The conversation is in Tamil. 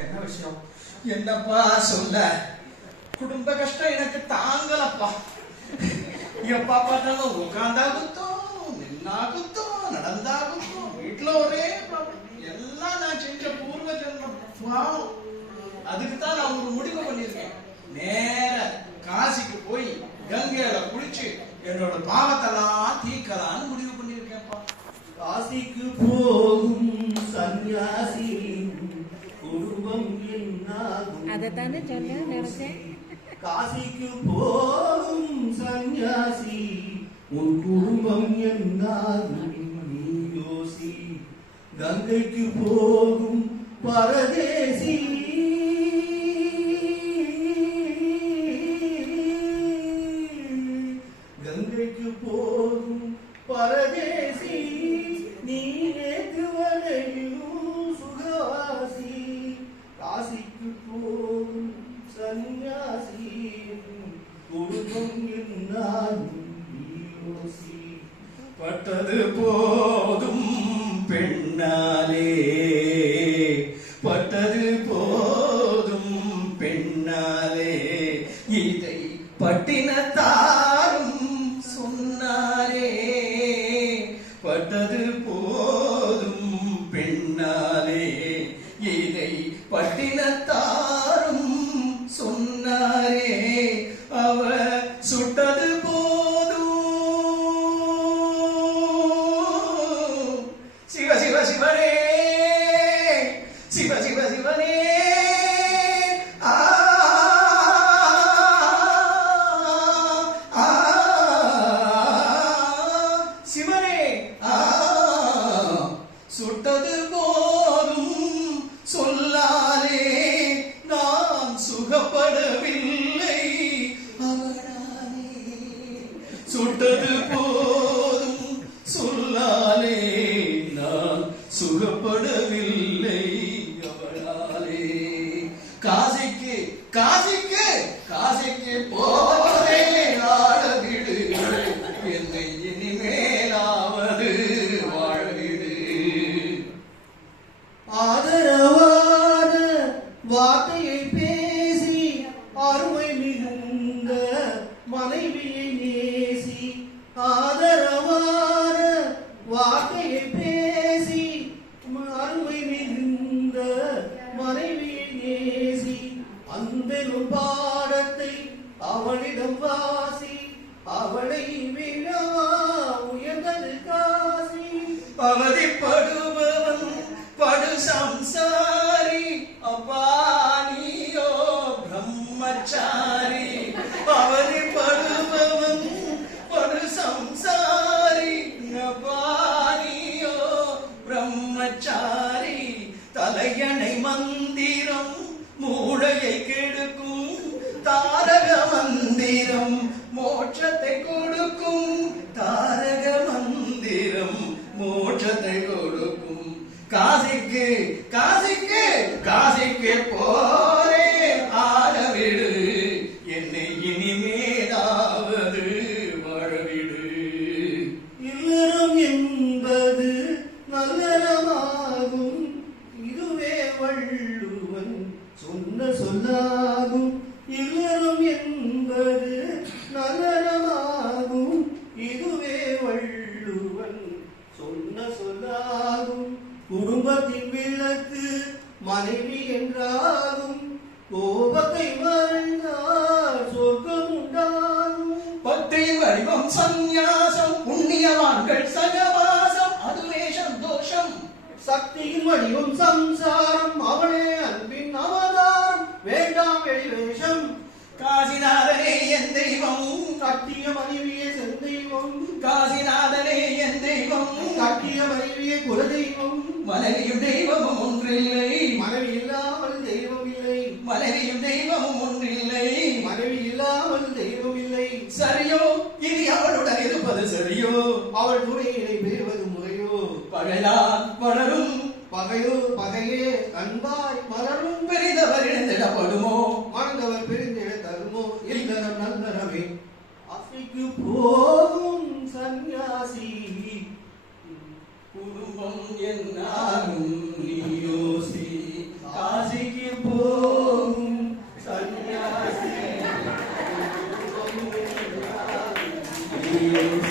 என்ன விஷயம்? என்னப்பா சொல்ல? குடும்ப கஷ்டம் எனக்கு தாங்கலப்பா. எப்பா பார்த்தாலும் உட்கார்ந்தா குத்தம், நின்னா குத்தம், நடந்தா குத்தம், வீட்டுல ஒரே ப்ராப்ளம். எல்லாம் நான் செஞ்ச பூர்வ ஜென்மம். அதுக்குதான் நான் ஒரு முடிவு பண்ணிருக்கேன். நேர காசிக்கு போய் கங்கையில குளிச்சு என்னோட பாவத்தெல்லாம் தீக்கலான்னு முடிவு பண்ணிருக்கேன்ப்பா. காசிக்கு போகும் சன்னியாசி குடும்பம் என்னாகும்? அதைத்தானே சொல்ல நினைச்சேன். காசிக்கு போகும் சன்னியாசி உன் குடும்பம் என்னாகும் நீ யோசி. கங்கைக்கு போகும் பரதேசி கங்கைக்கு போகும் பரதேசி நீ நேற்று வரையிலும் சுகவாசி. காசிக்கு போகும் சன்னியாசி குடும்பம் என்னாகும் நீ யோசி. பட்டது போதும் பெண்ணாலே, பட்டது போதும் பெண்ணாலே, இதை பட்டினத்தாரும் சொன்னாரே. பட்டது போதும் பெண்ணாலே, இதை பட்டினத்தாரும் சொன்னாரே. அவ சுட்டது போதும் சிவ சிவ சிவனே, சிவ சிவ சிவனே. சிவனே சுட்டது போதும் சொல்லாலே நான் சுகப்படவில்லை அவனாலே. சுட்டது போதும் சொல்லாலே நான் சுகப்படவில்லை அவனாலே. காசிக்கு காசிக்கு காசிக்கு போதே ஆட விடு, என்னை இனிமேலாவது வாழ்விடு. ஆதரவான வார்த்தையை பேசி அருமை மிகுந்த மனைவியை நேசி. ஆதரவான வார்த்தையை பேசி அருமை மிகுந்த மனைவியை நேசி. அந்த பாடத்தை அவளிடம் வாசி, அவளை விழவா உயர்ந்தது காசி. அவதிப்படுபவன் படு சம்சாரி, அப்பா நீயோ பிரம்மச்சாரி. அவதிப்படுபவன் படு சம்சாரி, அப்பா நீயோ பிரம்மச்சாரி. தலையணை மந்திரம் மூளையை கெடுக்கும், தாரக மந்திரம் மோட்சத்தை கொடுக்கும். தாரக மந்திரம் மோட்சத்தை கொடுக்கும். காசிக்கு காசிக்கு காசிக்கு போரே ஆடவிடு, என்னை இனிமேலாவது வாழவிடு. இல்லறம் என்பது நல்லறமாகும், இதுவே வள்ளுவன் சொன்ன சொல்லாகும். இல்லறம் என்பது நல்லறமாகும், இதுவே வள்ளுவன் சொன்ன சொல்லாகும். குடும்பத்தின் விளக்கு மனைவி என்றாகும், கோபத்தை மறைந்தால் சொர்க்கம் உண்டாகும். பக்தி வடிவம் சந்நியாசம், புண்ணியவான்கள் சகவாசம், அதுவே சந்தோஷம். சக்தியின் வடிவம் சம்சாரம், அவனே அன்பின் அவதாரம், வேண்டாம் வெளிவேஷம். காசிநாதனே என் தெய்வம், கட்டிய மனைவியே செந்தெய்வம். காசிநாதனே என் தெய்வம், கட்டிய மனைவியே குலதெய்வம். மனைவியும் தெய்வமும் ஒன்றில்லை, மனைவி இல்லாமல் தெய்வம் இல்லை. மனைவியும் தெய்வமும் ஒன்றில்லை, மனைவி இல்லாமல் தெய்வம் இல்லை. சரியோ இனி அவளுடன் இருப்பது சரியோ? அவள் துணையினை பெறுவது முறையோ? பகையால் வளரும் பகையோ பகையே அன்பாய் மலரும். பெரிதவர் இழந்திடப்படுமோ, வாழ்ந்தவர் பெருந்திட தருமோ? இல்லறம் நல்லறவே. காசிக்கு போகும் சன்னியாசி குடும்பம் என்னாலும் நீ யோசி. காசி ஐயோ